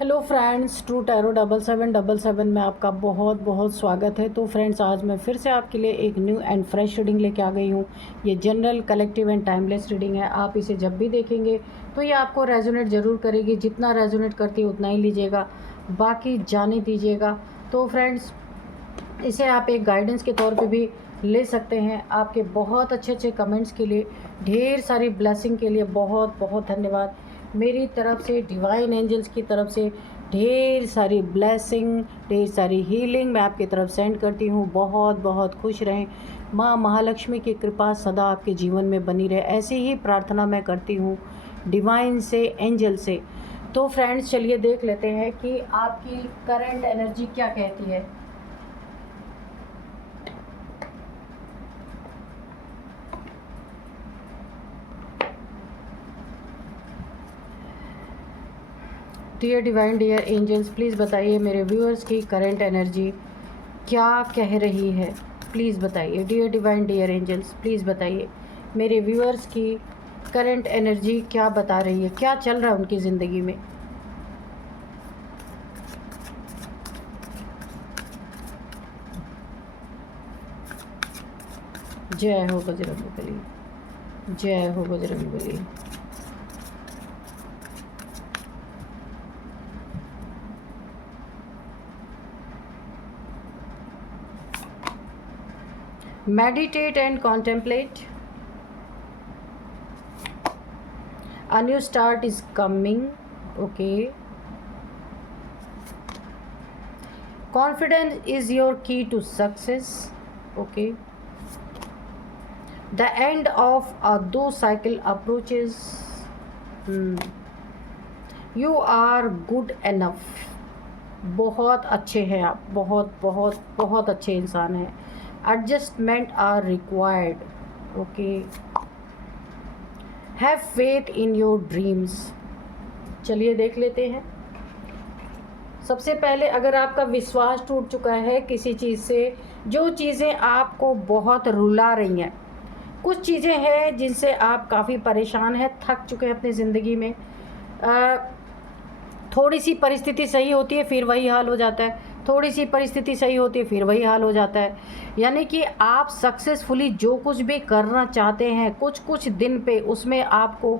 Hello friends, true tarot 7777 में आपका बहुत बहुत स्वागत है। तो फ्रेंड्स, आज मैं फिर से आपके लिए एक न्यू एंड फ्रेश रीडिंग लेके आ गई हूँ। ये general, collective and timeless reading है। आप इसे जब भी देखेंगे तो ये आपको रेजोनेट ज़रूर करेगी। जितना रेजोनेट करती है उतना ही लीजिएगा, बाकी जाने दीजिएगा। तो फ्रेंड्स, इसे आप एक गाइडेंस के तौर पे भी ले सकते हैं। आपके बहुत अच्छे अच्छे कमेंट्स के लिए, ढेर सारी ब्लेसिंग के लिए बहुत बहुत धन्यवाद। मेरी तरफ से, डिवाइन एंजल्स की तरफ से ढेर सारी ब्लेसिंग, ढेर सारी हीलिंग मैं आपकी तरफ सेंड करती हूँ। बहुत बहुत खुश रहें। माँ महालक्ष्मी की कृपा सदा आपके जीवन में बनी रहे, ऐसी ही प्रार्थना मैं करती हूँ डिवाइन से, एंजल से। तो फ्रेंड्स, चलिए देख लेते हैं कि आपकी करंट एनर्जी क्या कहती है। Dear divine, dear angels, please बताइए मेरे व्यूअर्स की करंट एनर्जी क्या कह रही है। प्लीज़ बताइए dear divine, dear angels, please बताइए मेरे व्यूअर्स की करंट एनर्जी क्या बता रही है, क्या चल रहा है उनकी ज़िंदगी में। जय हो बजरंगबली, जय हो Bajrangbali. Meditate and contemplate. A new start is coming. Okay. Confidence is your key to success. Okay. The end of a do cycle approaches. You are good enough. बहुत अच्छे हैं आप, बहुत बहुत बहुत अच्छे इंसान हैं। Adjustment are required. Okay. Have faith in your dreams. चलिए देख लेते हैं। सबसे पहले, अगर आपका विश्वास टूट चुका है किसी चीज़ से, जो चीज़ें आपको बहुत रुला रही हैं, कुछ चीज़ें हैं जिनसे आप काफ़ी परेशान हैं, थक चुके हैं अपनी ज़िंदगी में। थोड़ी सी परिस्थिति सही होती है फिर वही हाल हो जाता है, थोड़ी सी परिस्थिति सही होती है फिर वही हाल हो जाता है। यानी कि आप सक्सेसफुली जो कुछ भी करना चाहते हैं, कुछ कुछ दिन पे उसमें आपको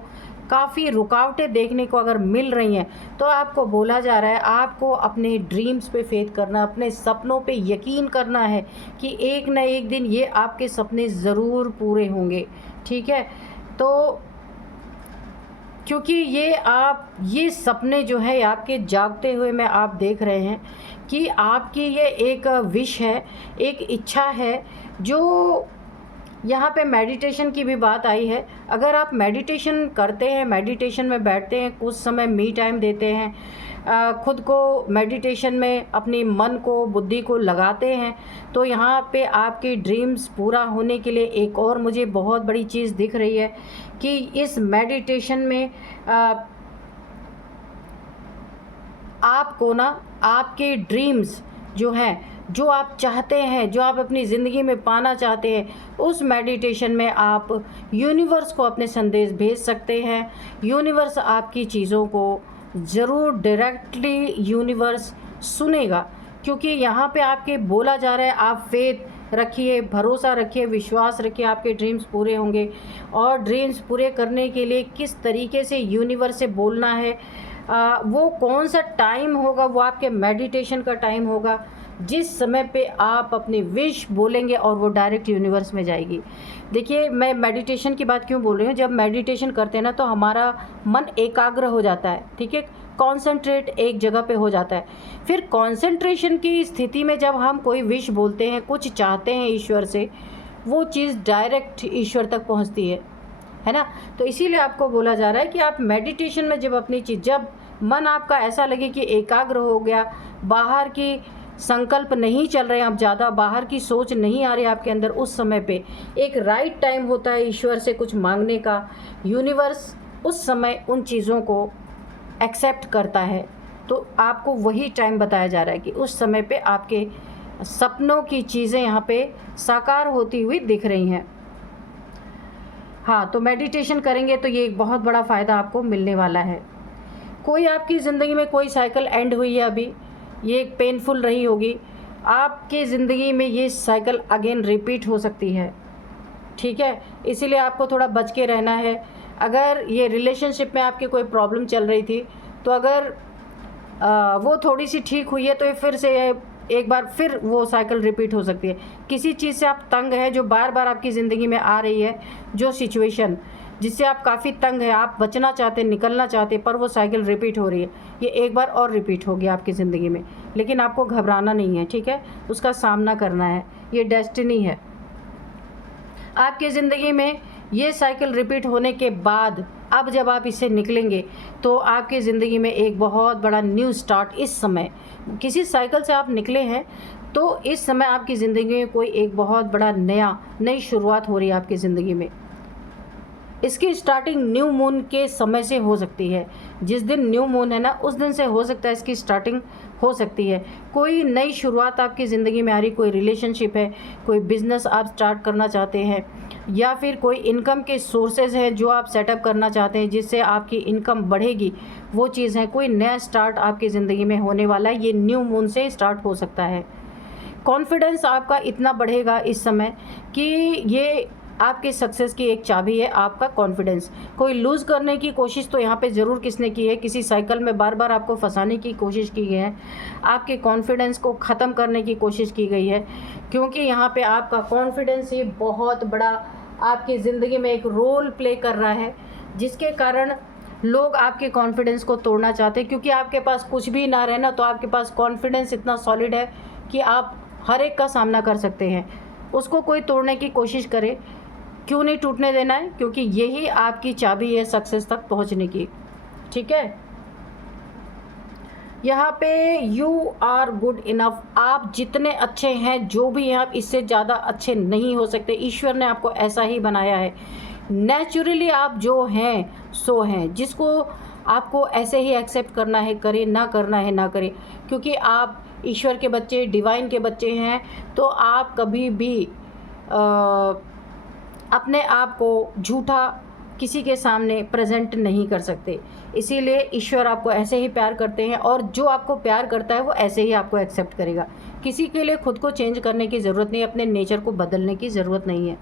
काफ़ी रुकावटें देखने को अगर मिल रही हैं, तो आपको बोला जा रहा है आपको अपने ड्रीम्स पे फेथ करना, अपने सपनों पे यकीन करना है कि एक न एक दिन ये आपके सपने ज़रूर पूरे होंगे। ठीक है। तो क्योंकि ये सपने जो है आपके जागते हुए में आप देख रहे हैं कि आपकी ये एक विश है, एक इच्छा है। जो यहाँ पे मेडिटेशन की भी बात आई है। अगर आप मेडिटेशन करते हैं, मेडिटेशन में बैठते हैं, कुछ समय मी टाइम देते हैं, खुद को मेडिटेशन में अपनी मन को, बुद्धि को लगाते हैं, तो यहाँ पे आपकी ड्रीम्स पूरा होने के लिए एक और मुझे बहुत बड़ी चीज़ दिख रही है कि इस मेडिटेशन में आपको ना आपके ड्रीम्स जो हैं, जो आप चाहते हैं, जो आप अपनी ज़िंदगी में पाना चाहते हैं, उस मेडिटेशन में आप यूनिवर्स को अपने संदेश भेज सकते हैं। यूनिवर्स आपकी चीज़ों को ज़रूर डायरेक्टली यूनिवर्स सुनेगा, क्योंकि यहाँ पे आपके बोला जा रहा है आप फेथ रखिए, भरोसा रखिए, विश्वास रखिए, आपके ड्रीम्स पूरे होंगे। और ड्रीम्स पूरे करने के लिए किस तरीके से यूनिवर्स से बोलना है, वो कौन सा टाइम होगा, वो आपके मेडिटेशन का टाइम होगा जिस समय पे आप अपनी विश बोलेंगे और वो डायरेक्ट यूनिवर्स में जाएगी। देखिए, मैं मेडिटेशन की बात क्यों बोल रही हूँ, जब मेडिटेशन करते हैं ना तो हमारा मन एकाग्र हो जाता है। ठीक है, कॉन्सेंट्रेट एक जगह पे हो जाता है। फिर कॉन्सेंट्रेशन की स्थिति में जब हम कोई विश बोलते हैं, कुछ चाहते हैं ईश्वर से, वो चीज़ डायरेक्ट ईश्वर तक पहुँचती है ना। तो इसीलिए आपको बोला जा रहा है कि आप मेडिटेशन में जब अपनी चीज़, जब मन आपका ऐसा लगे कि एकाग्र हो गया, बाहर की संकल्प नहीं चल रहे हैं, अब ज़्यादा बाहर की सोच नहीं आ रही आपके अंदर, उस समय पे एक राइट टाइम होता है ईश्वर से कुछ मांगने का। यूनिवर्स उस समय उन चीज़ों को एक्सेप्ट करता है। तो आपको वही टाइम बताया जा रहा है कि उस समय पे आपके सपनों की चीज़ें यहाँ पे साकार होती हुई दिख रही हैं। हाँ, तो मेडिटेशन करेंगे तो ये एक बहुत बड़ा फ़ायदा आपको मिलने वाला है। कोई आपकी ज़िंदगी में कोई साइकिल एंड हुई है अभी, ये एक पेनफुल रही होगी, आपकी ज़िंदगी में ये साइकिल अगेन रिपीट हो सकती है, ठीक है। इसीलिए आपको थोड़ा बच के रहना है। अगर ये रिलेशनशिप में आपकी कोई प्रॉब्लम चल रही थी, तो अगर वो थोड़ी सी ठीक हुई है तो ये फिर से एक बार फिर वो साइकिल रिपीट हो सकती है। किसी चीज़ से आप तंग है जो बार बार आपकी ज़िंदगी में आ रही है, जो सिचुएशन जिससे आप काफ़ी तंग है, आप बचना चाहते, निकलना चाहते, पर वो साइकिल रिपीट हो रही है, ये एक बार और रिपीट होगी आपकी ज़िंदगी में। लेकिन आपको घबराना नहीं है, ठीक है, उसका सामना करना है, ये डेस्टिनी है। आपकी ज़िंदगी में ये साइकिल रिपीट होने के बाद अब जब आप इससे निकलेंगे तो आपकी ज़िंदगी में एक बहुत बड़ा न्यू स्टार्ट, इस समय किसी साइकिल से आप निकले हैं तो इस समय आपकी ज़िंदगी में कोई एक बहुत बड़ा नई शुरुआत हो रही है आपकी ज़िंदगी में। इसकी स्टार्टिंग न्यू मून के समय से हो सकती है। जिस दिन न्यू मून है ना, उस दिन से हो सकता है इसकी स्टार्टिंग हो सकती है। कोई नई शुरुआत आपकी ज़िंदगी में आ रही, कोई रिलेशनशिप है, कोई बिज़नेस आप स्टार्ट करना चाहते हैं, या फिर कोई इनकम के सोर्सेज हैं जो आप सेटअप करना चाहते हैं जिससे आपकी इनकम बढ़ेगी, वो चीज़ है। कोई नया स्टार्ट आपकी ज़िंदगी में होने वाला है, ये न्यू मून से स्टार्ट हो सकता है। कॉन्फिडेंस आपका इतना बढ़ेगा इस समय कि ये आपकी सक्सेस की एक चाबी है, आपका कॉन्फिडेंस। कोई लूज़ करने की कोशिश तो यहाँ पे ज़रूर किसने की है, किसी साइकिल में बार बार आपको फंसाने की कोशिश की गई है, आपके कॉन्फिडेंस को ख़त्म करने की कोशिश की गई है, क्योंकि यहाँ पे आपका कॉन्फिडेंस ही बहुत बड़ा आपकी ज़िंदगी में एक रोल प्ले कर रहा है, जिसके कारण लोग आपके कॉन्फिडेंस को तोड़ना चाहते हैं। क्योंकि आपके पास कुछ भी ना रहे ना, तो आपके पास कॉन्फिडेंस इतना सॉलिड है कि आप हर एक का सामना कर सकते हैं। उसको कोई तोड़ने की कोशिश करे, क्यों नहीं टूटने देना है, क्योंकि यही आपकी चाबी है सक्सेस तक पहुंचने की, ठीक है। यहाँ पे यू आर गुड इनफ, आप जितने अच्छे हैं, जो भी हैं, आप इससे ज़्यादा अच्छे नहीं हो सकते। ईश्वर ने आपको ऐसा ही बनाया है। नेचुरली आप जो हैं सो हैं, जिसको आपको ऐसे ही एक्सेप्ट करना है, करे, ना करना है ना करे, क्योंकि आप ईश्वर के बच्चे, डिवाइन के बच्चे हैं। तो आप कभी भी अपने आप को झूठा किसी के सामने प्रेजेंट नहीं कर सकते। इसीलिए ईश्वर आपको ऐसे ही प्यार करते हैं, और जो आपको प्यार करता है वो ऐसे ही आपको एक्सेप्ट करेगा। किसी के लिए खुद को चेंज करने की ज़रूरत नहीं, अपने नेचर को बदलने की ज़रूरत नहीं है।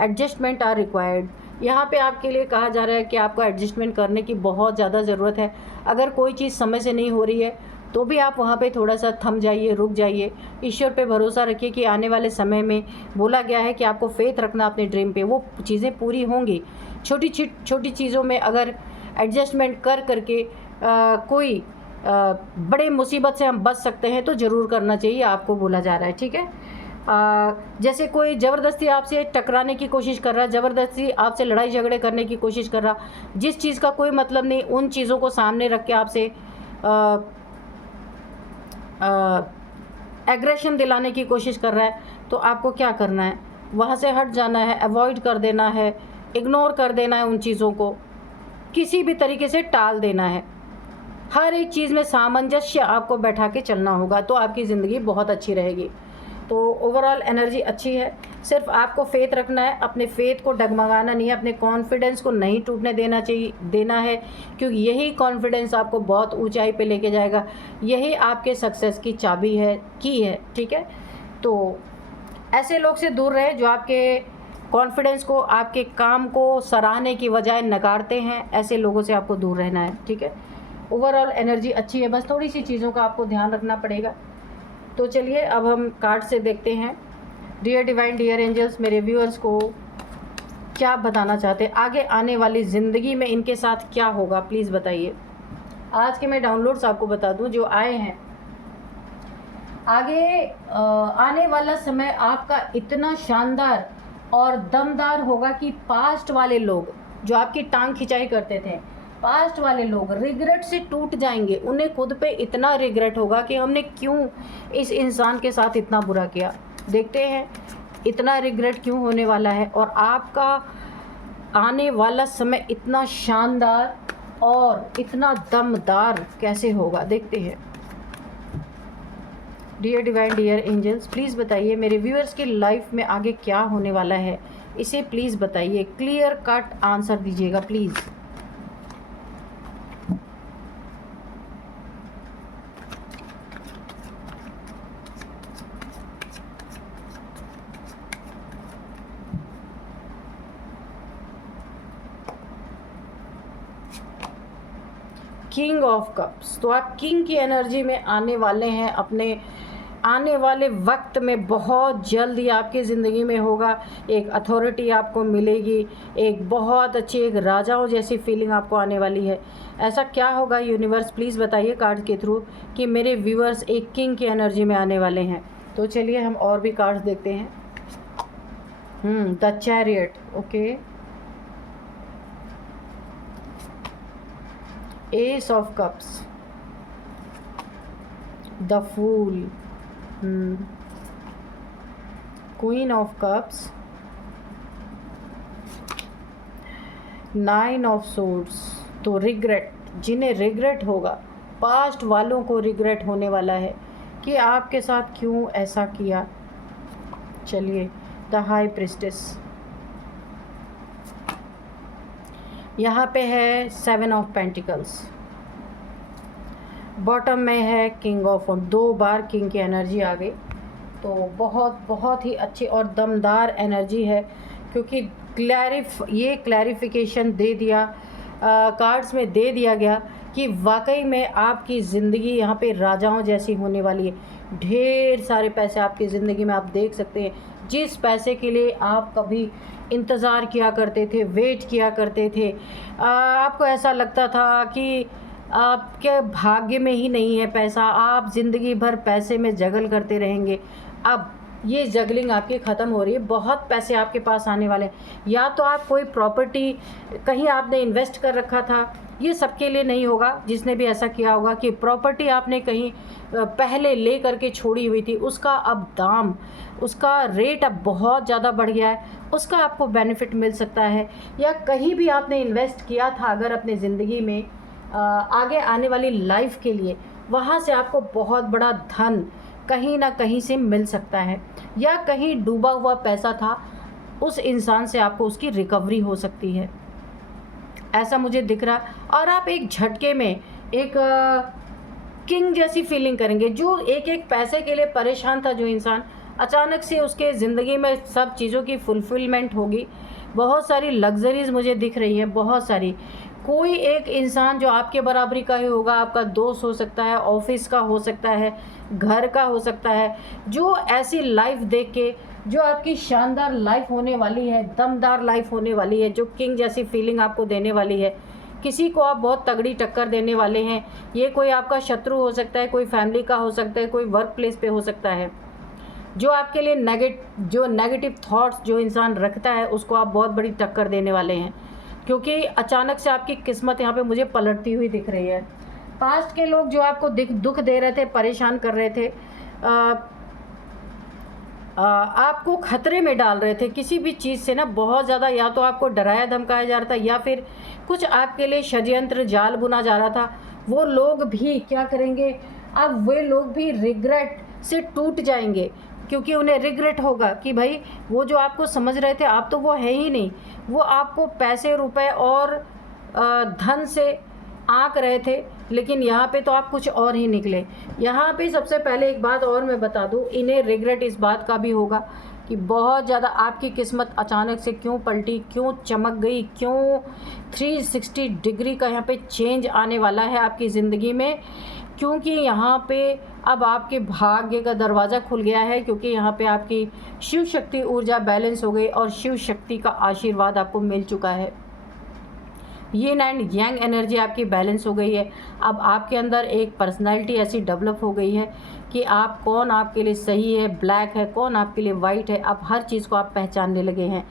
एडजस्टमेंट आर रिक्वायर्ड, यहाँ पे आपके लिए कहा जा रहा है कि आपको एडजस्टमेंट करने की बहुत ज़्यादा ज़रूरत है। अगर कोई चीज़ समय से नहीं हो रही है तो भी आप वहाँ पे थोड़ा सा थम जाइए, रुक जाइए, ईश्वर पे भरोसा रखिए कि आने वाले समय में बोला गया है कि आपको फेथ रखना अपने ड्रीम पे, वो चीज़ें पूरी होंगी। छोटी चीज़ों में अगर एडजस्टमेंट कर करके कोई बड़े मुसीबत से हम बच सकते हैं तो ज़रूर करना चाहिए, आपको बोला जा रहा है, ठीक है। जैसे कोई ज़बरदस्ती आपसे टकराने की कोशिश कर रहा है, ज़बरदस्ती आपसे लड़ाई झगड़े करने की कोशिश कर रहा, जिस चीज़ का कोई मतलब नहीं, उन चीज़ों को सामने रख के आपसे एग्रेशन दिलाने की कोशिश कर रहा है, तो आपको क्या करना है, वहाँ से हट जाना है, अवॉइड कर देना है, इग्नोर कर देना है, उन चीज़ों को किसी भी तरीके से टाल देना है। हर एक चीज़ में सामंजस्य आपको बैठा के चलना होगा, तो आपकी ज़िंदगी बहुत अच्छी रहेगी। तो ओवरऑल एनर्जी अच्छी है, सिर्फ आपको फेथ रखना है, अपने फेथ को डगमगाना नहीं है, अपने कॉन्फिडेंस को नहीं टूटने देना है, क्योंकि यही कॉन्फिडेंस आपको बहुत ऊंचाई पे लेके जाएगा, यही आपके सक्सेस की चाबी है, है, ठीक है। तो ऐसे लोग से दूर रहे जो आपके कॉन्फिडेंस को, आपके काम को सराहने की बजाय नकारते हैं, ऐसे लोगों से आपको दूर रहना है, ठीक है। ओवरऑल एनर्जी अच्छी है, बस थोड़ी सी चीज़ों का आपको ध्यान रखना पड़ेगा। तो चलिए अब हम कार्ड से देखते हैं डियर डिवाइन, डियर एंजल्स मेरे व्यूअर्स को क्या बताना चाहते हैं, आगे आने वाली ज़िंदगी में इनके साथ क्या होगा, प्लीज़ बताइए। आज के मैं डाउनलोड्स आपको बता दूं जो आए हैं। आगे आने वाला समय आपका इतना शानदार और दमदार होगा कि पास्ट वाले लोग जो आपकी टांग खिंचाई करते थे, पास्ट वाले लोग रिग्रेट से टूट जाएंगे। उन्हें खुद पे इतना रिग्रेट होगा कि हमने क्यों इस इंसान के साथ इतना बुरा किया। देखते हैं इतना रिग्रेट क्यों होने वाला है, और आपका आने वाला समय इतना शानदार और इतना दमदार कैसे होगा, देखते हैं। Dear divine, dear angels please बताइए मेरे व्यूअर्स की लाइफ में आगे क्या होने वाला है, इसे प्लीज़ बताइए, क्लियर कट आंसर दीजिएगा प्लीज़। King of cups. तो आप किंग की एनर्जी में आने वाले हैं। अपने आने वाले वक्त में बहुत जल्द ही आपकी ज़िंदगी में होगा। एक अथॉरिटी आपको मिलेगी, एक बहुत अच्छी एक राजाओं जैसी फीलिंग आपको आने वाली है। ऐसा क्या होगा यूनिवर्स, प्लीज़ बताइए कार्ड के थ्रू कि मेरे व्यूअर्स एक किंग की एनर्जी में आने वाले हैं। तो चलिए हम और भी कार्ड्स देखते हैं। The chariot, okay, ace of cups, the fool, queen of cups, 9 of swords. तो रिग्रेट, जिन्हें रिग्रेट होगा, पास्ट वालों को रिग्रेट होने वाला है कि आपके साथ क्यों ऐसा किया। चलिए, द हाई प्रिस्टेस, यहाँ पे है 7 ऑफ पेंटिकल्स, बॉटम में है किंग ऑफ, 2 बार किंग की एनर्जी आ गई। तो बहुत ही अच्छी और दमदार एनर्जी है, क्योंकि ये क्लैरिफिकेशन दे दिया, कार्ड्स में दे दिया गया कि वाकई में आपकी ज़िंदगी यहाँ पे राजाओं जैसी होने वाली है। ढेर सारे पैसे आपकी ज़िंदगी में आप देख सकते हैं। जिस पैसे के लिए आप कभी इंतज़ार किया करते थे, वेट किया करते थे, आपको ऐसा लगता था कि आपके भाग्य में ही नहीं है पैसा, आप ज़िंदगी भर पैसे में जगल करते रहेंगे। अब ये जगलिंग आपकी ख़त्म हो रही है, बहुत पैसे आपके पास आने वाले हैं। या तो आप कोई प्रॉपर्टी कहीं आपने इन्वेस्ट कर रखा था, ये सबके लिए नहीं होगा। जिसने भी ऐसा किया होगा कि प्रॉपर्टी आपने कहीं पहले ले करके छोड़ी हुई थी, उसका अब दाम, उसका रेट अब बहुत ज़्यादा बढ़ गया है, उसका आपको बेनिफिट मिल सकता है। या कहीं भी आपने इन्वेस्ट किया था अगर अपने ज़िंदगी में आगे आने वाली लाइफ के लिए, वहाँ से आपको बहुत बड़ा धन कहीं ना कहीं से मिल सकता है। या कहीं डूबा हुआ पैसा था, उस इंसान से आपको उसकी रिकवरी हो सकती है, ऐसा मुझे दिख रहा। और आप एक झटके में एक किंग जैसी फीलिंग करेंगे। जो एक पैसे के लिए परेशान था जो इंसान, अचानक से उसके ज़िंदगी में सब चीज़ों की फुलफिलमेंट होगी। बहुत सारी लग्जरीज़ मुझे दिख रही है, बहुत सारी। कोई एक इंसान जो आपके बराबरी का ही होगा, आपका दोस्त हो सकता है, ऑफिस का हो सकता है, घर का हो सकता है, जो ऐसी लाइफ देख के, जो आपकी शानदार लाइफ होने वाली है, दमदार लाइफ होने वाली है, जो किंग जैसी फीलिंग आपको देने वाली है। किसी को आप बहुत तगड़ी टक्कर देने वाले हैं। ये कोई आपका शत्रु हो सकता है, कोई फैमिली का हो सकता है, कोई वर्क प्लेस पे हो सकता है। जो आपके लिए नेगेटिव थॉट्स जो इंसान रखता है, उसको आप बहुत बड़ी टक्कर देने वाले हैं, क्योंकि अचानक से आपकी किस्मत यहाँ पे मुझे पलटती हुई दिख रही है। पास्ट के लोग जो आपको दुख दे रहे थे, परेशान कर रहे थे, आपको खतरे में डाल रहे थे किसी भी चीज़ से ना, बहुत ज़्यादा। या तो आपको डराया धमकाया जा रहा था, या फिर कुछ आपके लिए षड्यंत्र जाल बुना जा रहा था। वो लोग भी क्या करेंगे, अब वे लोग भी रिग्रेट से टूट जाएंगे, क्योंकि उन्हें रिग्रेट होगा कि भाई वो जो आपको समझ रहे थे, आप तो वो है ही नहीं। वो आपको पैसे रुपए और धन से आंक रहे थे, लेकिन यहाँ पे तो आप कुछ और ही निकले। यहाँ पे सबसे पहले एक बात और मैं बता दूँ, इन्हें रिग्रेट इस बात का भी होगा कि बहुत ज़्यादा आपकी किस्मत अचानक से क्यों पलटी, क्यों चमक गई, क्यों 360 डिग्री का यहाँ पे चेंज आने वाला है आपकी ज़िंदगी में। क्योंकि यहाँ पे अब आपके भाग्य का दरवाज़ा खुल गया है, क्योंकि यहाँ पे आपकी शिव शक्ति ऊर्जा बैलेंस हो गई और शिव शक्ति का आशीर्वाद आपको मिल चुका है। यिन एंड यांग एनर्जी आपकी बैलेंस हो गई है। अब आपके अंदर एक पर्सनालिटी ऐसी डेवलप हो गई है कि आप कौन आपके लिए सही है, ब्लैक है, कौन आपके लिए वाइट है, अब हर चीज़ को आप पहचानने लगे हैं।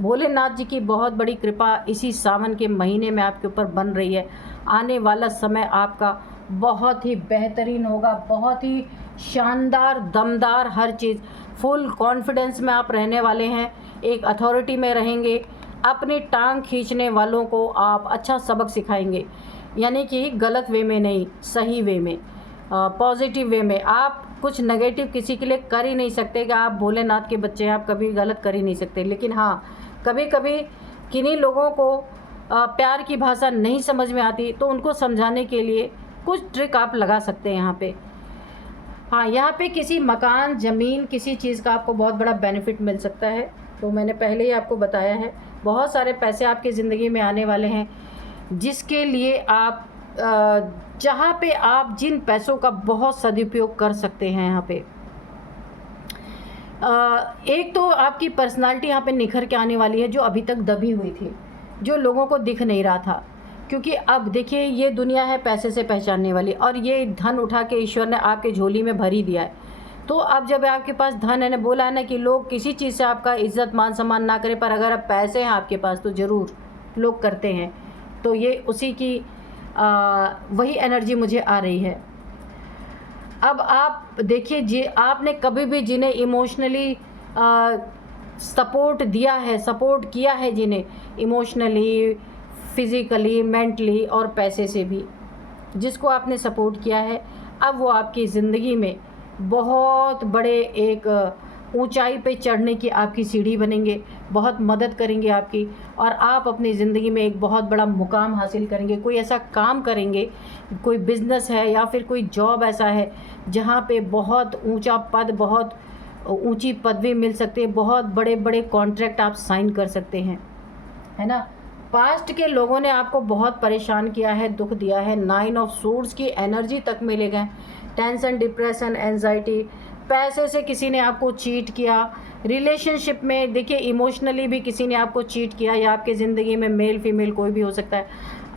भोलेनाथ जी की बहुत बड़ी कृपा इसी सावन के महीने में आपके ऊपर बन रही है। आने वाला समय आपका बहुत ही बेहतरीन होगा, बहुत ही शानदार, दमदार, हर चीज़। फुल कॉन्फिडेंस में आप रहने वाले हैं, एक अथॉरिटी में रहेंगे। अपनी टांग खींचने वालों को आप अच्छा सबक सिखाएंगे, यानी कि गलत वे में नहीं, सही वे में, पॉजिटिव वे में। आप कुछ नेगेटिव किसी के लिए कर ही नहीं सकते कि आप भोलेनाथ के बच्चे हैं, आप कभी गलत कर ही नहीं सकते। लेकिन हाँ, कभी कभी किन्हीं लोगों को प्यार की भाषा नहीं समझ में आती, तो उनको समझाने के लिए कुछ ट्रिक आप लगा सकते हैं यहाँ पे। हाँ, यहाँ पे किसी मकान, ज़मीन, किसी चीज़ का आपको बहुत बड़ा बेनिफिट मिल सकता है। तो मैंने पहले ही आपको बताया है, बहुत सारे पैसे आपकी ज़िंदगी में आने वाले हैं, जिसके लिए आप जहाँ पे आप जिन पैसों का बहुत सदुपयोग कर सकते हैं यहाँ पे, एक तो आपकी पर्सनालिटी यहाँ पे निखर के आने वाली है, जो अभी तक दबी हुई थी, जो लोगों को दिख नहीं रहा था। क्योंकि अब देखिए, ये दुनिया है पैसे से पहचानने वाली, और ये धन उठा के ईश्वर ने आपके झोली में भर ही दिया है। तो अब जब आपके पास धन है, ने बोला है ना कि लोग किसी चीज़ से आपका इज्जत मान सम्मान ना करें, पर अगर अब पैसे हैं आपके पास तो ज़रूर लोग करते हैं। तो ये उसी की वही एनर्जी मुझे आ रही है। अब आप देखिए, जी आपने कभी भी जिन्हें इमोशनली सपोर्ट दिया है, सपोर्ट किया है, जिन्हें इमोशनली, फिज़िकली, मेंटली और पैसे से भी, जिसको आपने सपोर्ट किया है, अब वो आपकी ज़िंदगी में बहुत बड़े एक ऊंचाई पे चढ़ने की आपकी सीढ़ी बनेंगे, बहुत मदद करेंगे आपकी, और आप अपनी ज़िंदगी में एक बहुत बड़ा मुकाम हासिल करेंगे। कोई ऐसा काम करेंगे, कोई बिज़नेस है या फिर कोई जॉब ऐसा है जहाँ पे बहुत ऊंचा पद, बहुत ऊंची पदवी मिल सकती है, बहुत बड़े बड़े कॉन्ट्रैक्ट आप साइन कर सकते हैं, है ना। पास्ट के लोगों ने आपको बहुत परेशान किया है, दुख दिया है, 9 ऑफ सोर्ड्स की एनर्जी तक में ले गए, टेंशन, डिप्रेशन, एंजाइटी, पैसे से किसी ने आपको चीट किया, रिलेशनशिप में देखिए इमोशनली भी किसी ने आपको चीट किया, या आपके ज़िंदगी में मेल फीमेल कोई भी हो सकता है,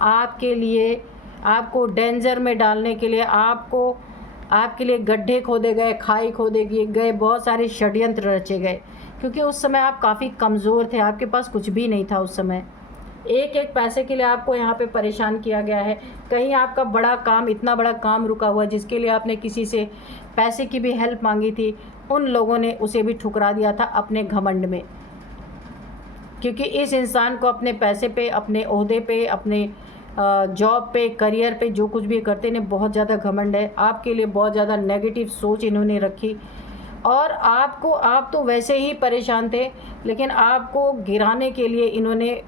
आपके लिए, आपको डेंजर में डालने के लिए, आपके लिए गड्ढे खोदे गए, खाई खोदे गए, बहुत सारे षड्यंत्र रचे गए। क्योंकि उस समय आप काफ़ी कमज़ोर थे, आपके पास कुछ भी नहीं था उस समय। एक एक पैसे के लिए आपको यहाँ पे परेशान किया गया है। कहीं आपका बड़ा काम, इतना बड़ा काम रुका हुआ जिसके लिए आपने किसी से पैसे की भी हेल्प मांगी थी, उन लोगों ने उसे भी ठुकरा दिया था अपने घमंड में। क्योंकि इस इंसान को अपने पैसे पे, अपने ओहदे पे, अपने जॉब पे, करियर पे, जो कुछ भी करते इन्हें बहुत ज़्यादा घमंड है। आपके लिए बहुत ज़्यादा नेगेटिव सोच इन्होंने रखी, और आप तो वैसे ही परेशान थे, लेकिन आपको गिराने के लिए इन्होंने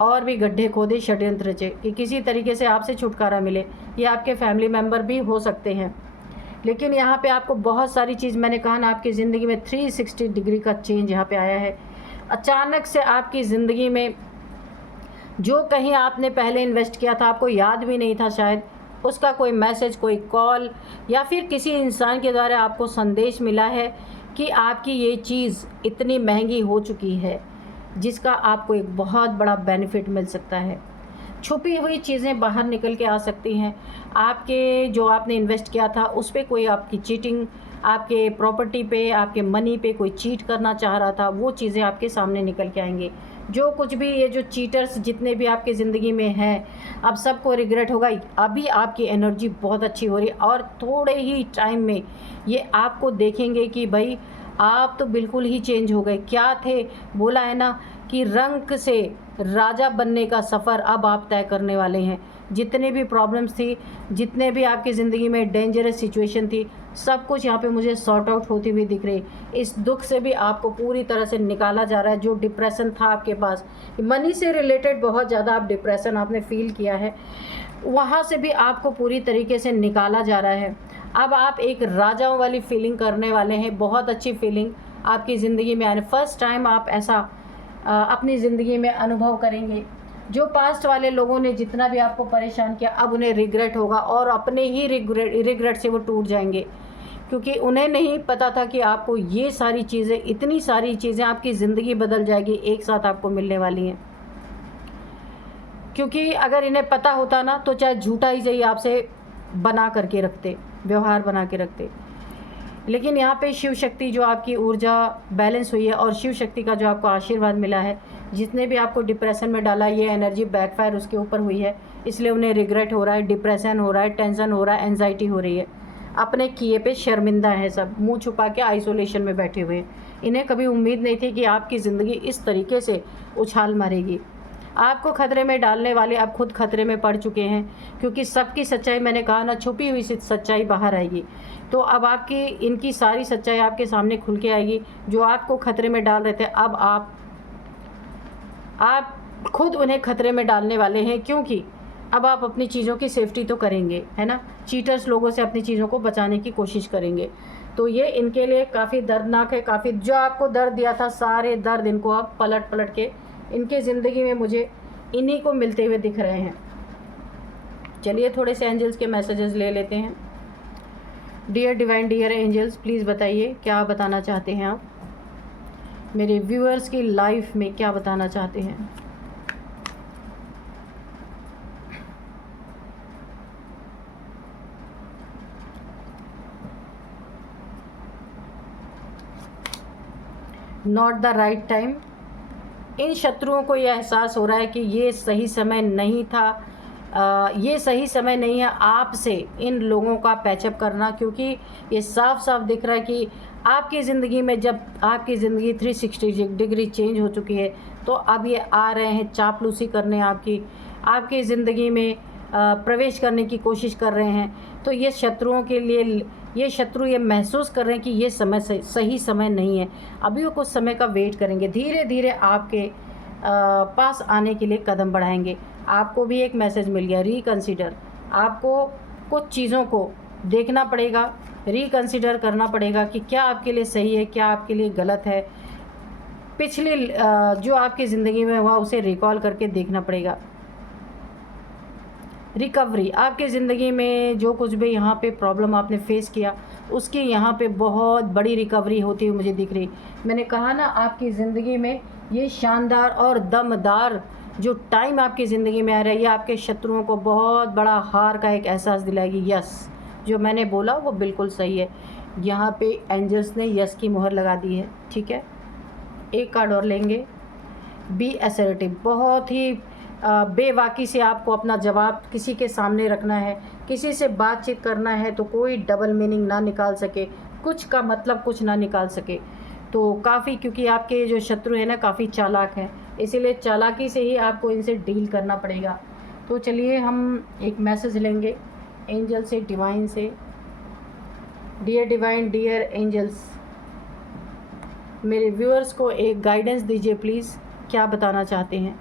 और भी गड्ढे खोदे, षड्यंत्र रचे कि किसी तरीके से आपसे छुटकारा मिले। ये आपके फैमिली मेम्बर भी हो सकते हैं। लेकिन यहाँ पे आपको बहुत सारी चीज़, मैंने कहा ना, आपकी ज़िंदगी में 360 डिग्री का चेंज यहाँ पे आया है। अचानक से आपकी ज़िंदगी में जो कहीं आपने पहले इन्वेस्ट किया था, आपको याद भी नहीं था शायद, उसका कोई मैसेज, कोई कॉल, या फिर किसी इंसान के द्वारा आपको संदेश मिला है कि आपकी ये चीज़ इतनी महंगी हो चुकी है, जिसका आपको एक बहुत बड़ा बेनिफिट मिल सकता है। छुपी हुई चीज़ें बाहर निकल के आ सकती हैं। आपके जो आपने इन्वेस्ट किया था उस पे कोई आपकी चीटिंग, आपके प्रॉपर्टी पे, आपके मनी पे कोई चीट करना चाह रहा था, वो चीज़ें आपके सामने निकल के आएंगे। जो कुछ भी ये जो चीटर्स जितने भी आपकी ज़िंदगी में हैं, अब सबको रिग्रेट होगा। अभी आपकी एनर्जी बहुत अच्छी हो रही है, और थोड़े ही टाइम में ये आपको देखेंगे कि भाई आप तो बिल्कुल ही चेंज हो गए। क्या थे, बोला है ना कि रंक से राजा बनने का सफ़र अब आप तय करने वाले हैं। जितने भी प्रॉब्लम्स थी, जितने भी आपकी ज़िंदगी में डेंजरस सिचुएशन थी, सब कुछ यहाँ पे मुझे सॉर्ट आउट होती हुई दिख रही। इस दुख से भी आपको पूरी तरह से निकाला जा रहा है। जो डिप्रेशन था आपके पास, मनी से रिलेटेड बहुत ज़्यादा आप डिप्रेशन आपने फील किया है, वहाँ से भी आपको पूरी तरीके से निकाला जा रहा है। अब आप एक राजाओं वाली फीलिंग करने वाले हैं, बहुत अच्छी फीलिंग आपकी ज़िंदगी में आने। फर्स्ट टाइम आप ऐसा अपनी ज़िंदगी में अनुभव करेंगे। जो पास्ट वाले लोगों ने जितना भी आपको परेशान किया, अब उन्हें रिग्रेट होगा, और अपने ही रिग्रेट से वो टूट जाएंगे, क्योंकि उन्हें नहीं पता था कि आपको ये सारी चीज़ें, इतनी सारी चीज़ें, आपकी ज़िंदगी बदल जाएगी, एक साथ आपको मिलने वाली हैं। क्योंकि अगर इन्हें पता होता ना, तो चाहे झूठा ही सही आपसे बना करके रखते, व्यवहार बना के रखते। लेकिन यहाँ पे शिव शक्ति जो आपकी ऊर्जा बैलेंस हुई है, और शिव शक्ति का जो आपको आशीर्वाद मिला है, जितने भी आपको डिप्रेशन में डाला, ये एनर्जी बैकफायर उसके ऊपर हुई है, इसलिए उन्हें रिग्रेट हो रहा है, डिप्रेशन हो रहा है, टेंशन हो रहा है, एंजाइटी हो रही है, अपने किए पे शर्मिंदा है, सब मुंह छुपा के आइसोलेशन में बैठे हुए। इन्हें कभी उम्मीद नहीं थी कि आपकी ज़िंदगी इस तरीके से उछाल मारेगी। आपको खतरे में डालने वाले अब खुद खतरे में पड़ चुके हैं, क्योंकि सबकी सच्चाई, मैंने कहा ना, छुपी हुई सच्चाई बाहर आएगी। तो अब आपकी इनकी सारी सच्चाई आपके सामने खुल के आएगी। जो आपको खतरे में डाल रहे थे, अब आप खुद उन्हें खतरे में डालने वाले हैं, क्योंकि अब आप अपनी चीज़ों की सेफ्टी तो करेंगे, है ना। चीटर्स लोगों से अपनी चीज़ों को बचाने की कोशिश करेंगे। तो ये इनके लिए काफ़ी दर्दनाक है। काफ़ी जो आपको दर्द दिया था, सारे दर्द इनको अब पलट के इनके ज़िंदगी में मुझे इन्हीं को मिलते हुए दिख रहे हैं। चलिए थोड़े से एंजल्स के मैसेजेस ले लेते हैं। Dear divine, dear angels, please बताइए क्या बताना चाहते हैं आप मेरे व्यूअर्स की लाइफ में, क्या बताना चाहते हैं। Not the right time. इन शत्रुओं को यह एहसास हो रहा है कि ये सही समय नहीं था, ये सही समय नहीं है आपसे इन लोगों का पैचअप करना, क्योंकि ये साफ साफ दिख रहा है कि आपकी ज़िंदगी में जब आपकी ज़िंदगी 360 डिग्री चेंज हो चुकी है, तो अब ये आ रहे हैं चापलूसी करने, आपकी ज़िंदगी में प्रवेश करने की कोशिश कर रहे हैं। तो ये शत्रुओं के लिए, ये शत्रु ये महसूस कर रहे हैं कि ये समय सही समय नहीं है। अभी वो कुछ समय का वेट करेंगे, धीरे धीरे आपके पास आने के लिए कदम बढ़ाएंगे। आपको भी एक मैसेज मिल गया, रिकंसिडर। आपको कुछ चीज़ों को देखना पड़ेगा, रिकंसिडर करना पड़ेगा कि क्या आपके लिए सही है, क्या आपके लिए गलत है। पिछले जो आपकी ज़िंदगी में हुआ उसे रिकॉल करके देखना पड़ेगा। रिकवरी, आपकी ज़िंदगी में जो कुछ भी यहाँ पे प्रॉब्लम आपने फेस किया, उसकी यहाँ पे बहुत बड़ी रिकवरी होती हुई मुझे दिख रही। मैंने कहा ना, आपकी ज़िंदगी में ये शानदार और दमदार जो टाइम आपकी ज़िंदगी में आ रहा है, ये आपके शत्रुओं को बहुत बड़ा हार का एक एहसास दिलाएगी। यस, जो मैंने बोला वो बिल्कुल सही है। यहाँ पे एंजल्स ने यस की मोहर लगा दी है। ठीक है, एक कार्ड और लेंगे। Be assertive. बहुत ही बेबाकी से आपको अपना जवाब किसी के सामने रखना है, किसी से बातचीत करना है तो कोई डबल मीनिंग ना निकाल सके, कुछ का मतलब कुछ ना निकाल सके। तो काफ़ी, क्योंकि आपके जो शत्रु हैं ना काफ़ी चालाक हैं, इसीलिए चालाकी से ही आपको इनसे डील करना पड़ेगा। तो चलिए हम एक मैसेज लेंगे एंजल से, डिवाइन से। डियर डिवाइन, डियर एंजल्स, मेरे व्यूअर्स को एक गाइडेंस दीजिए प्लीज़, क्या बताना चाहते हैं।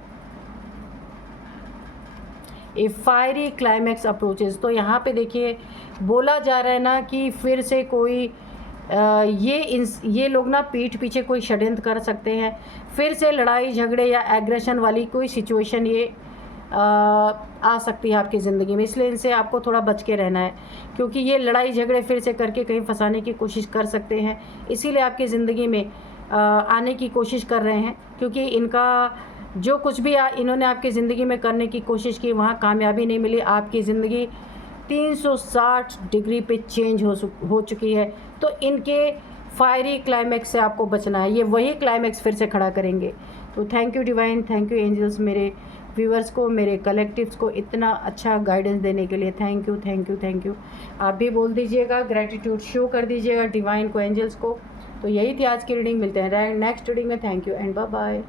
A fiery climax approaches. तो यहाँ पे देखिए बोला जा रहा है ना कि फिर से कोई ये लोग ना पीठ पीछे कोई षड्यंत्र कर सकते हैं, फिर से लड़ाई झगड़े या एग्रेशन वाली कोई सिचुएशन ये आ सकती है आपकी ज़िंदगी में। इसलिए इनसे आपको थोड़ा बच के रहना है, क्योंकि ये लड़ाई झगड़े फिर से करके कहीं फंसाने की कोशिश कर सकते हैं। इसीलिए आपकी ज़िंदगी में आने की कोशिश कर रहे हैं, क्योंकि इनका जो कुछ भी इन्होंने आपकी ज़िंदगी में करने की कोशिश की वहाँ कामयाबी नहीं मिली। आपकी ज़िंदगी 360 डिग्री पे चेंज हो चुकी है। तो इनके फायरी क्लाइमैक्स से आपको बचना है, ये वही क्लाइमैक्स फिर से खड़ा करेंगे। तो thank you divine, thank you angels, मेरे व्यूअर्स को, मेरे कलेक्टिव्स को इतना अच्छा गाइडेंस देने के लिए thank you, thank you, thank you. आप भी बोल दीजिएगा, ग्रेटिट्यूड शो कर दीजिएगा डिवाइन को, एंजल्स को। तो यही थी आज की रीडिंग। मिलते हैं नेक्स्ट रीडिंग में। Thank you and bye bye.